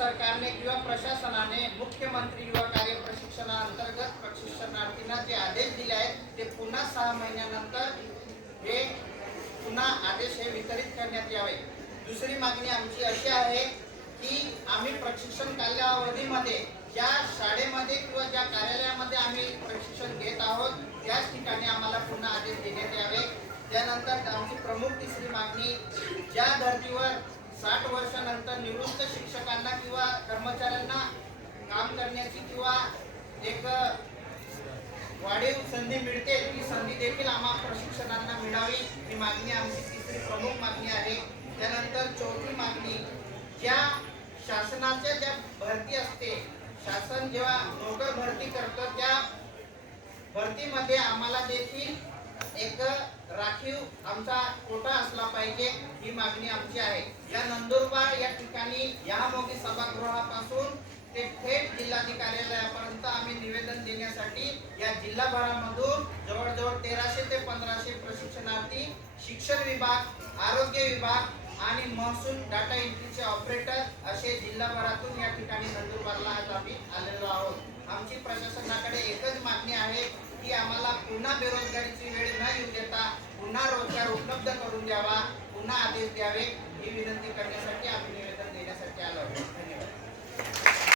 सरकारने किंवा प्रशासनाने मुख्यमंत्री युवा कार्य प्रशिक्षणाअंतर्गत प्रशिक्षणार्थींना जे आदेश दिले आहेत ते पुन्हा 6 महिन्यानंतर हे पुन्हा आदेश हे वितरित करण्यात यावे। दुसरी मागणी आमची अशी आहे की आम्ही प्रशिक्षण कालावधीमध्ये ज्या शाळेमध्ये किंवा ज्या कार्यालयामध्ये आम्ही प्रशिक्षण घेत आहोत त्याच ठिकाणी आम्हाला पुन्हा आदेश देण्यात यावे। त्यानंतर आमची प्रमुख तिसरी मागणी, ज्या धर्तीवर 60 वर्षानंतर निवृत्त शिक्षकांना किंवा कर्मचाऱ्यांना काम करण्याची किंवा एक वाढीव संधी मिळते ती संधी देखील आम्हाला प्रशिक्षणार्थींना मिळावी ही मागणी आमची तिसरी प्रमुख मागणी आहे। त्यानंतर चौथी मागणी, ज्या शासनाच्या ज्या भरती असते, शासन जेव्हा नोकर भरती करतो त्या भरतीमध्ये आम्हाला देखील एक राखीव आमचा कोटा असला पाहिजे ही मागणी आमची आहे। या नंदुरबार या ठिकाणी यामोगी सभागृहापासून ते थेट जिल्हाधिकार्यालयापर्यंत आम्ही निवेदन देण्यासाठी या जिल्हाभरामधून जवळजवळ 1300 ते 1500 प्रशिक्षणार्थी शिक्षण विभाग, आरोग्य विभाग आणि महसूल डाटा एंट्रीचे ऑपरेटर असे जिल्हाभरातून या ठिकाणी नंदुरबारला आज आम्ही आलेलो आहोत। आमची प्रशासनाकडे एकच मागणी आहे की आम्हाला पुन्हा बेरोजगारीची वेळ न येऊ देता पुन्हा रोजगार उपलब्ध करून द्यावा, पुन्हा आदेश द्यावे ही विनंती करण्यासाठी आम्ही निवेदन देण्यासाठी आलो आहोत। धन्यवाद।